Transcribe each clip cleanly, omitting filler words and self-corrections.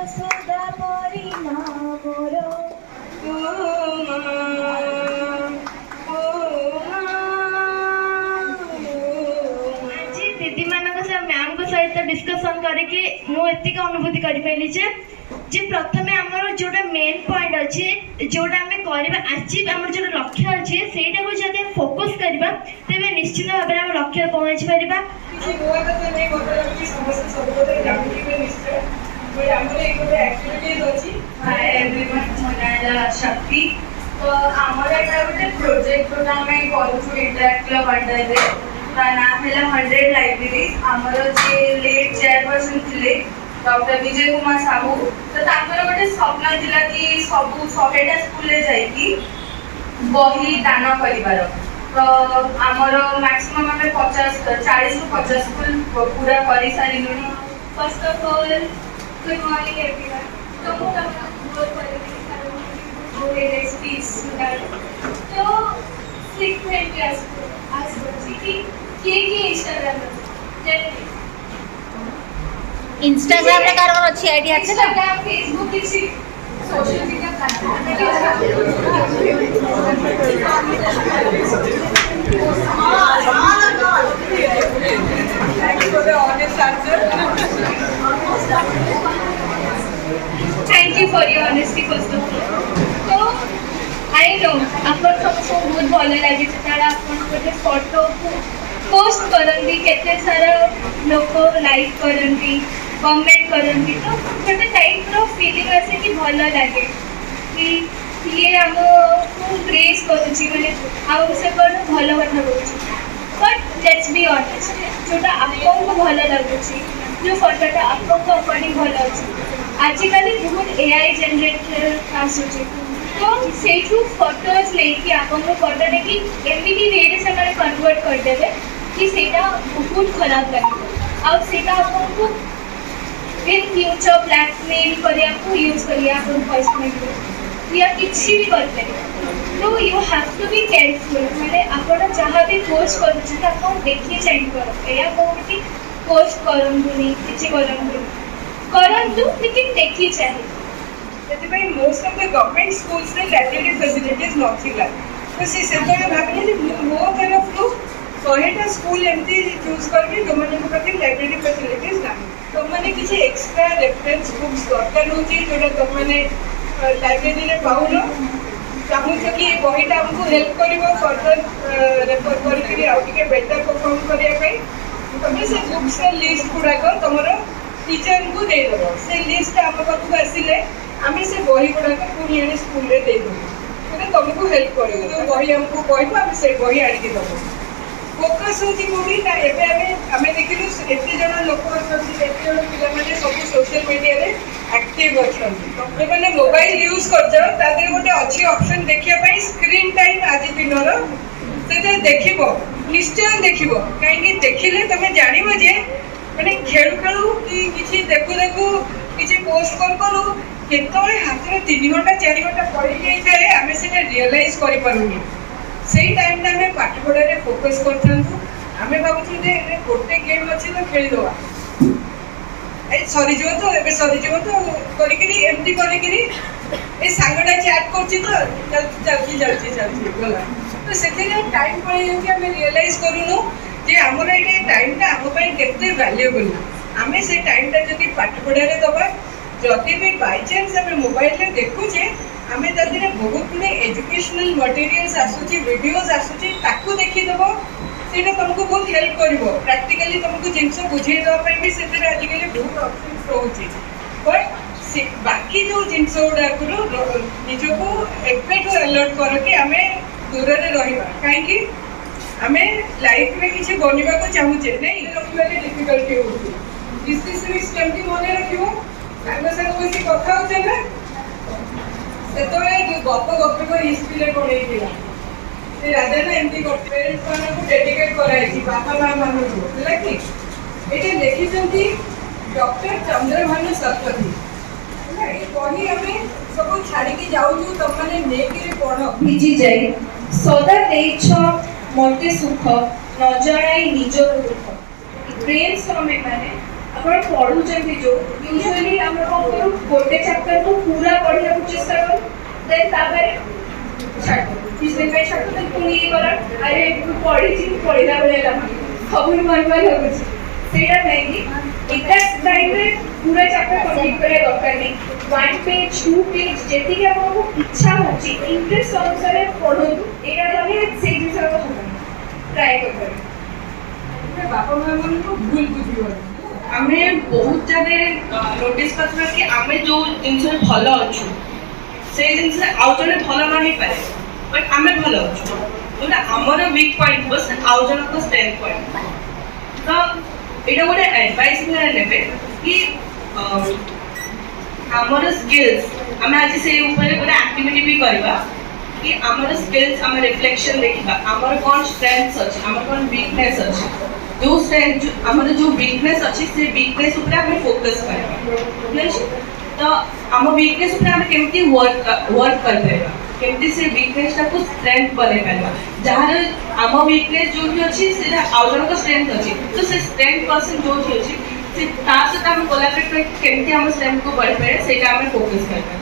ଯଶୋଦା ପରି ମା ମୋର ଆଜି ଦିଦିମାନଙ୍କ ସହ ମ୍ୟାମଙ୍କ ସହିତ ଡିସ୍କସନ୍ କରିକି ମୁଁ ଏତିକି ଅନୁଭୂତି କରିପାରିଲି ଯେ ପ୍ରଥମେ ଆମର ଯୋଉଟା ମେନ୍ ପଏଣ୍ଟ ଅଛି, ଯୋଉଟା ଆମେ କରିବା ଆଚିଭ୍, ଆମର ଯୋଉଟା ଲକ୍ଷ୍ୟ ଅଛି ସେଇଟାକୁ ଯଦି ଆମେ ଫୋକସ୍ କରିବା ତେବେ ନିଶ୍ଚିତ ଭାବରେ ଆମେ ଲକ୍ଷ୍ୟରେ ପହଞ୍ଚି ପାରିବା। କିଛି ନୂଆ କଥା ନେଇ ମୋତେ ଲାଗୁଛି ସମସ୍ତେ ସବୁ କଥା ଜାଣିଥିବେ ନିଶ୍ଚୟ। ଆମର ଏଇ ଗୋଟେ ଆକ୍ଟିଭିଟିଜ୍ ଅଛି। ହାଏ ଏଭ୍ରିୱାନ୍, ମୋ ନାଁ ହେଲା ଶକ୍ତି। ତ ଆମର ଏଇଟା ଗୋଟେ ପ୍ରୋଜେକ୍ଟ ଯୋଉଟା ଆମେ କରୁଛୁ ଇଣ୍ଟରାକ୍ଟ କ୍ଲବ୍ ଅଣ୍ଡରରେ। ତା ନାଁ ହେଲା 100 ଲାଇବ୍ରେରିଜ୍। ଆମର ଯିଏ ଲେଟ୍ ଚେୟାରପର୍ସନ୍ ଥିଲେ ଡକ୍ଟର ବିଜୟ କୁମାର ସାହୁ, ତ ତାଙ୍କର ଗୋଟେ ସ୍ୱପ୍ନ ଥିଲା କି ସବୁ 100ଟା ସ୍କୁଲରେ ଯାଇକି ବହି ଦାନ କରିବାର। ତ ଆମର ମ୍ୟାକ୍ସିମମ୍ ଆମେ 40ରୁ 50 ସ୍କୁଲ ପୁରା କରିସାରିଲୁଣି। First of all good morning everyone. ତ ମୁଁ ବହୁତ ତ ଫ୍ରିକ୍ୱେଣ୍ଟଲି ଆସୁଛି କି କିଏ ଇନଷ୍ଟାଗ୍ରାମ ଇନଷ୍ଟାଗ୍ରାମରେ କାହାର ଅଛି ଆଇଡି ଅଛି ନା? ଇନଷ୍ଟାଗ୍ରାମ ଫେସବୁକ୍ କିଛି social media platform thank you for your honesty first of all. तो आई नो आपन सबको बहुत भल लगे जेताला आपन गोटे फोटो पोस्ट करंती, केते सारा लोक लाइक करंती, कमेंट करंती, तो गोटे टाइप रो फीलिंग आसे कि भल लगे कि ये हमको प्रेज करूची माने आउ से कोन भल कथा बोलची। बट लेट्स बी ऑनेस्ट, जोटा आपको भल लागुची, जो फोटोटा आपको अकॉर्डिंग भल अछि, आजिकली बहुत एआई जनरेटेड आसुची, तो सेठू फोटोज लेके आपको फोटो देखि एमिटी वेरे से माने कन्वर्ट कर देबे कि सेटा बहुत खराब लगे और सेटा आपको इन फ्यूचर ब्लैकमेल करिया को यूज करिया अपन पर्सनल या किसी भी करते। तो you have to be careful, माने आपण जहाँ भी पोस्ट करूची त आपण देखि चेंज करो, या कोठी पोस्ट करंतुनी किछि करंतु लेकिन देखि चाहिए। ସେଥିପାଇଁ ମୋଷ୍ଟ ଅଫ୍ ଦ ଗଭର୍ଣ୍ଣମେଣ୍ଟ ସ୍କୁଲ୍ସରେ ଲାଇବ୍ରେରୀ ଫେସିଲିଟିଜ୍ ନଥିଲା। ତ ସେ ସେତେବେଳେ ଭାବିଲେ ଯେ ମୋ ତରଫରୁ 100ଟା ସ୍କୁଲ ଏମିତି ଚୁଜ୍ କରିବି ଯେଉଁମାନଙ୍କ ପାଖରେ ଲାଇବ୍ରେରୀ ଫେସିଲିଟିଜ୍ ନାହିଁ। ତୁମମାନେ କିଛି ଏକ୍ସଟ୍ରା ରେଫରେନ୍ସ ବୁକ୍ସ ଦରକାର ହେଉଛି ଯେଉଁଟା ତୁମମାନେ ଲାଇବ୍ରେରୀରେ ପାଉନ, ଚାହୁଁଛ କି ଏ ବହିଟା ଆମକୁ ହେଲ୍ପ କରିବ ଫର୍ଦର ରେଫର କରିକିରି ଆଉ ଟିକେ ବେଟର ପରଫର୍ମ କରିବା ପାଇଁ, ତୁମେ ସେ ବୁକ୍ସର ଲିଷ୍ଟ ଗୁଡ଼ାକ ତୁମର ଟିଚରଙ୍କୁ ଦେଇଦେବ। ସେ ଲିଷ୍ଟଟା ଆମ ପାଖକୁ ଆସିଲେ ଆମେ ସେ ବହି ଗୁଡ଼ାକ ପୁଣି ଆଣି ସ୍କୁଲରେ ଦେଇଦେବୁ, ସେଟା ତୁମକୁ ହେଲ୍ପ କରିବ। ଯେଉଁ ବହି ଆମକୁ କହିବ ଆମେ ସେ ବହି ଆଣିକି ଦେବୁ। ଫୋକସ୍ ହେଉଛି କେଉଁଠି ନା ଏବେ ଆମେ ଦେଖିଲୁ ଏତେ ଜଣ ଲୋକ ଅଛନ୍ତି, ଏତେ ଜଣ ପିଲାମାନେ ସବୁ ସୋସିଆଲ ମିଡ଼ିଆରେ ଆକ୍ଟିଭ୍ ଅଛନ୍ତି। ଯେଉଁମାନେ ମୋବାଇଲ ୟୁଜ୍ କରୁଛ ତା ଦେହରେ ଗୋଟେ ଅଛି ଅପସନ୍ ଦେଖିବା ପାଇଁ ସ୍କ୍ରିନ୍ ଟାଇମ୍ ଆଜି ଦିନର, ସେଥିରେ ଦେଖିବ, ନିଶ୍ଚୟ ଦେଖିବ। କାହିଁକି ଦେଖିଲେ ତମେ ଜାଣିବ ଯେ ମାନେ ଖେଳୁ ଖେଳୁ କି କିଛି ଦେଖୁ ଦେଖୁ କିଛି ପୋଷ୍ଟ କରୁ କରୁ କେତେବେଳେ ହାତରେ 3 ଘଣ୍ଟା 4 ଘଣ୍ଟା ପଳେଇ ଯାଇଥାଏ ଆମେ ସେଟା ରିଅଲାଇଜ୍ କରିପାରୁନି। ସେଇ ଟାଇମ୍ଟା ଆମେ ପାଠ ପଢ଼ାରେ ଫୋକସ୍ କରିଥାନ୍ତୁ। ଆମେ ଭାବୁଛୁ ଯେ ଗୋଟେ ଗେମ୍ ଅଛି ତ ଖେଳିଦେବା, ସରିଯିବ ତ ଏବେ ସରିଯିବ ତ କରିକିରି ଏମିତି କରିକିରି ଏ ସାଙ୍ଗଟା ଚାଟ୍ କରୁଛି ତ ଚାଲିଛି ଗଲା। ତ ସେଥିରେ ଟାଇମ୍ ପଳେଇ ଯାଉଛି, ଆମେ ରିଅଲାଇଜ୍ କରୁନୁ ଯେ ଆମର ଏଇଟା ଟାଇମ୍ଟା ଆମ ପାଇଁ କେତେ ଭ୍ୟାଲୁଏବଲ୍। ଆମେ ସେ ଟାଇମ୍ଟା ଯଦି ପାଠ ପଢ଼ାରେ ଦେବା, ଯଦି ବି ବାଇଚାନ୍ସ ଆମେ ମୋବାଇଲରେ ଦେଖୁଛେ ଆମେ ତା ଦେହରେ ବହୁତ ଗୁଡ଼ିଏ ଏଜୁକେସନାଲ ମଟେରିଆଲ୍ସ ଆସୁଛି, ଭିଡ଼ିଓଜ୍ ଆସୁଛି, ତାକୁ ଦେଖିଦେବ। ସେଇଟା ତୁମକୁ ବହୁତ ହେଲ୍ପ କରିବ। ପ୍ରାକ୍ଟିକାଲି ତୁମକୁ ଜିନିଷ ବୁଝେଇ ଦେବା ପାଇଁ ବି ସେଥିରେ ଆଜିକାଲି ବହୁତ ଅପସନ୍ସ ରହୁଛି। ବଟ୍ ବାକି ଯେଉଁ ଜିନିଷ ଗୁଡ଼ାକରୁ ନିଜକୁ ଏବେଠୁ ଆଲର୍ଟ କର କି ଆମେ ଦୂରରେ ରହିବା। କାହିଁକି ଆମେ ଲାଇଫ୍ରେ କିଛି ବନିବାକୁ ଚାହୁଁଛେ, ନାଇଁ ରଖିବାରେ ଡିଫିକଲ୍ଟି ହେଉଛି। ଡିସିସନ୍ସ କେମିତି ମନେ ରଖିବ? ସାଙ୍ଗ ସାଙ୍ଗ ବସି କଥା ହେଉଛେ ନା, ସେତେବେଳେ ଗପ ହିଷ୍ଟ୍ରିରେ କ'ଣ ହେଇଥିଲା, ସେ ରାଜା ନା ଏମିତି ପେରେଣ୍ଟସ୍ ମାନଙ୍କୁ ଡେଡିକେଟ୍ କରାଯାଇଛି, ବାପା ମା ମାନଙ୍କୁ, ହେଲା କି ଏଇଟା ଲେଖିଛନ୍ତି ଡକ୍ଟର ଚନ୍ଦ୍ରଭାନୁ ଶତପଥୀ। ହେଲା ଏ ବହି ଆମେ ସବୁ ଛାଡ଼ିକି ଯାଉଛୁ, ତମମାନେ ନେଇକିରି ପଢ଼। ଭିଜି ଯାଇ ସଦା ଦେଇଛ ମୋତେ ସୁଖ ନ ଜଣାଇ ନିଜର ଦୁଃଖ। ବ୍ରେନ୍ ଷ୍ଟ୍ରମିଂ ମାନେ ଆପଣ ପଢୁଛନ୍ତି ଯୋଉ ୟୁଜୁଆଲି ଆମେ କଣ କରୁ ଗୋଟେ ଚାପ୍ଟରକୁ ପୁରା ପଢିବାକୁ ଚେଷ୍ଟା କରୁ ଦେନ୍ ତାପରେ ଛାଡୁ କିଛି ଦିନ ପାଇଁ ଛାଡୁ ଦେନ୍ ପୁଣି ଇଏ କର ଆରେ ମୁଁ ପଢିଛି ପଢିଲା ଭଳିଆ ଲାଗୁଛି ସବୁ ନୂଆ ନୂଆ ଲାଗୁଛି ସେଇଟା ନାଇଁକି ଏକା ଟାଇମରେ ପୁରା ଚାପ୍ଟର କମ୍ପ୍ଲିଟ୍ କରିବା ଦରକାର ନାହିଁ 1 ପେଜ୍ 2 ପେଜ୍ ଯେତିକି ଆପଣଙ୍କୁ ଇଚ୍ଛା ହେଉଛି ଇଣ୍ଟରେଷ୍ଟ ଅନୁସାରେ ପଢନ୍ତୁ ଏଇଟା କଲେ ସେଇ ଜିନିଷଟା ହବନି ଟ୍ରାଏ କରିପାରିବେ ବାପା ମାଆମାନଙ୍କୁ ଭୁଲ ବୁଝିବନି ଆମେ ବହୁତ ଜାଗାରେ ନୋଟିସ୍ କରିଥିବା କି ଆମେ ଯେଉଁ ଜିନିଷରେ ଭଲ ଅଛୁ ସେଇ ଜିନିଷରେ ଆଉ ଜଣେ ଭଲ ନ ହେଇପାରେ ବଟ୍ ଆମେ ଭଲ ଅଛୁ ଯୋଉଟା ଆମର ୱିକ୍ ପଏଣ୍ଟ ଥିବ ସେ ଆଉ ଜଣଙ୍କ ଷ୍ଟ୍ରେନ୍ଥ ପଏଣ୍ଟ ତ ଏଇଟା ଗୋଟେ ଆଡଭାଇସ୍ ଭଳିଆ ନେବେ କି ଆମର ସ୍କିଲ୍ସ ଆମେ ଆଜି ସେଇ ଉପରେ ଗୋଟେ ଆକ୍ଟିଭିଟି ବି କରିବା कि आमर स्किल्स आम रिफ्लेक्शन देखा आमर कौन स्ट्रेंथ्स अच्छे आमर कौन वीकनेस अच्छे जो स्ट्रेंथ आमर जो वीकनेस अच्छे से वीकनेस ऊपर आम फोकस करबा तो आम वीकनेस ऊपर आम केमती वर्क कर पाइबा केमती से वीकनेस टा को स्ट्रेंथ बने पाइबा जहार आम वीकनेस जो भी अच्छी सेटा आउ जणक स्ट्रेंथ अच्छी तो से स्ट्रेंथ पर्सन जो भी अच्छी से ता सहित आम कोलैबोरेट कर केमती आम स्ट्रेंथ को बढ़ पाए सेटा आम फोकस करबा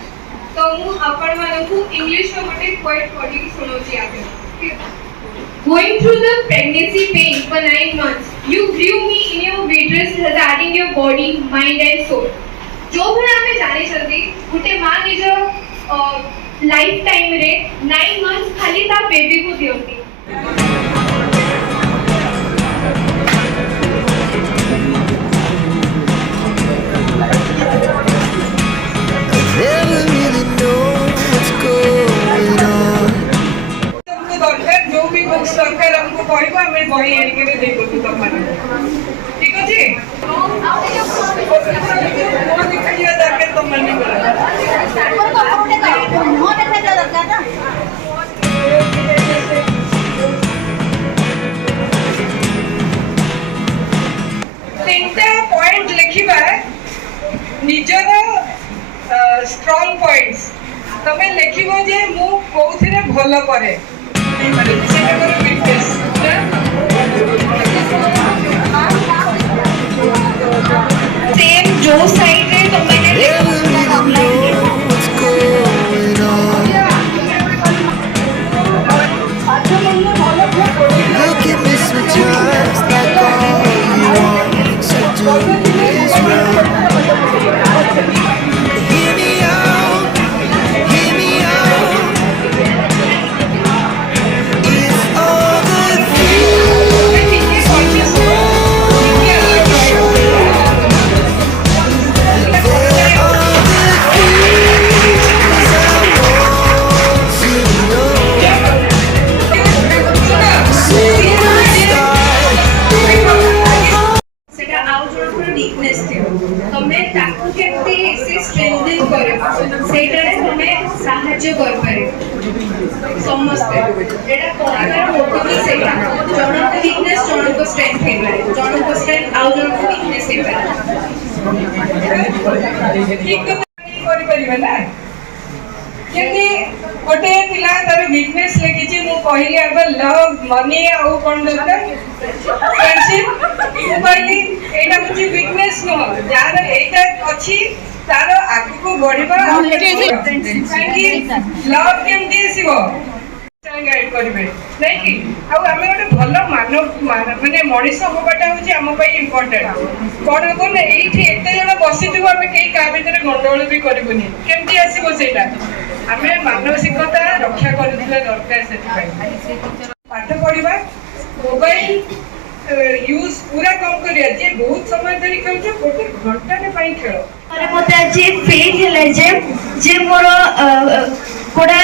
तो मु आपण मानकु इंग्लिश में गोटे पोएट पढ़ी सुनाउची आके Going through the pregnancy pain for 9 months, you grew me in your uterus, regarding your body, mind and soul. जो भी हमें जाने चलती, उठे माँ निजो लाइफ टाइम रे 9 months खाली ता बेबी को दियोती. Never really know what's going on. तुमको दरकार जो भी बुक्स दरकार हमको कहबा हमें बही आनि के दे दो तुम माने ठीक अछि वो दिखाइया दरकार तुम माने तीनटा पॉइंट लिखिबा निजर स्ट्रॉन्ग पॉइंट्स तमे लिखिबो जे मु कोथिरे भलो करे सेटा कर वीकनेस सेम जो साइड रे तमे Never really know what's going on. Look at me sometimes like all you want to do is run. Hear me out, hear me out. It's all the things you want to show. There are the things I want to know. Say what's सेटा आउ जणकर weakness थियो तमे ताकू केमती से strengthen करे सेटा रे तमे सहाय्य कर पारे समस्त एटा कोइबार मोटो भी सेटा जणक वीकनेस जणक स्ट्रेंथ हे पारे जणक स्ट्रेंथ आउ जणक वीकनेस हे पारे ठीक करि परिबे ना केति गोटे पिला तार वीकनेस लेकिछि मु कहिली अब लव मनी आ कोन दरकार फ्रेंडशिप मु कहिली एटा मुझे वीकनेस नो यार एटा अछि तार आगु को बढ़िबा लव केम दिसिबो गाइड करिवे नै कि आ हमें गोटे भलो मानव माने मनीष होबाटा होछि हम पई इंपोर्टेंट कोन कोन एठी एते जण बसिथिबो हमें केई का भीतर गंडोळ भी करबोनी केमती आसीबो सेटा हमें मानसिकता रक्षा करुथिले दरकार सेति पई पाठ पढिबा मोबाइल यूज पूरा कम करिया जे बहुत समय धरि खेलछो गोटे घंटा ने पई खेलो अरे मते आज फील हेले जे मोर कोडा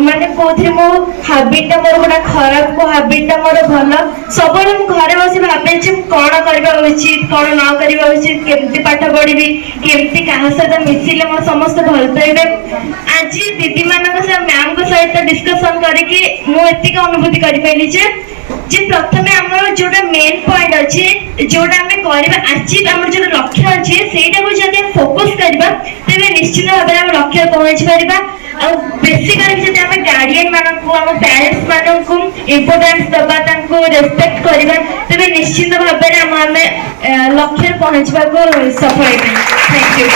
माने कोथि मो हैबिट मोर कोडा खराब को हैबिट मोर भलो सबले मु घरे बसी भाबे जे कोन करबा उचित कोन न करबा उचित केमती पाठ पढिबी केमती काहा सहित मिसिले मो समस्त भल पाइबे आज दीदी मानक से मैम को सहित डिस्कशन करके मु एतिक अनुभूति करि पैली जे प्रथमे हमर जोटा मेन पॉइंट अछि जोटा हमें करबा अचीव हमर जो लक्ष्य अछि सेटा को जदि फोकस करबा तबे निश्चित भाबे हम लक्ष्य पहुंच परबा ଆଉ ବେସିକାଲି ଯଦି ଆମେ ଗାର୍ଡିଆନ ମାନଙ୍କୁ ଆମ ପ୍ୟାରେଣ୍ଟସ୍ ମାନଙ୍କୁ ଇମ୍ପୋର୍ଟାନ୍ସ ଦେବା ତାଙ୍କୁ ରେସ୍ପେକ୍ଟ କରିବା ତେବେ ନିଶ୍ଚିତ ଭାବରେ ଆମେ ଲକ୍ଷ୍ୟରେ ପହଞ୍ଚିବାକୁ ସଫଳ ହେବା। Thank you.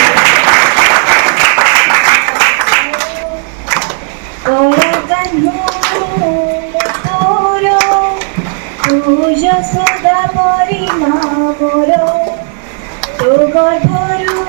ସଦା ପରି ମା ମୋର ତୋ ଗର୍ଭରୁ